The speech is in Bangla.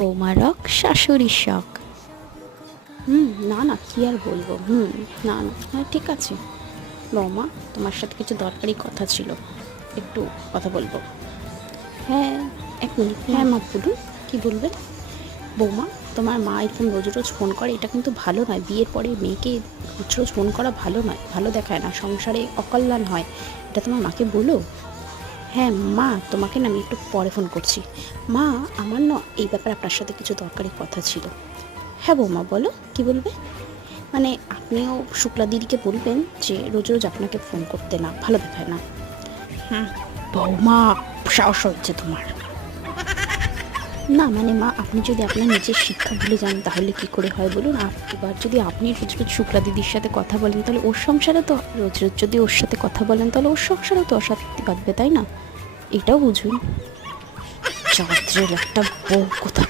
বৌমারক শাশুড়ির শখ। না না, কি আর বলবো। না না, হ্যাঁ ঠিক আছে। বৌমা, তোমার সাথে কিছু দরকারি কথা ছিল, একটু কথা বলবো। হ্যাঁ, 1 মিনিট। হ্যাঁ মা, বলুন, কি বলবেন? বৌমা, তোমার মা এরকম রোজ রোজ ফোন করে, এটা কিন্তু ভালো নয়। বিয়ের পরে মেয়েকে রোজ রোজ ফোন করা ভালো নয়, ভালো দেখায় না, সংসারে অকল্যাণ হয়। এটা তোমার মাকে বলো। হ্যাঁ মা, তোমাকে না আমি একটু পরে ফোন করছি। মা, আমার না এই ব্যাপারে আপনার সাথে কিছু দরকারি কথা ছিল। হ্যাঁ বৌমা, বলো, কি বলবে? মানে আপনিও শুক্লা দিদিকে বলবেন যে রোজ রোজ আপনাকে ফোন করতে, না ভালো দেখায় না। বৌমা, সাহস হচ্ছে তোমার। না মানে মা, আপনি যদি আপনার নিজের শিক্ষা ভুলে যান তাহলে কি করে হয় বলুন? এবার যদি আপনি রোজ রোজ শুক্লা দিদির সাথে কথা বলেন তাহলে ওর সংসারে তো, রোজ রোজ যদি ওর সাথে কথা বলেন তাহলে ওর সংসারেও তো অশান্তি বাঁধবে, তাই না? এটাও বুঝুন। চন্দ্রের একটা বউ কোথা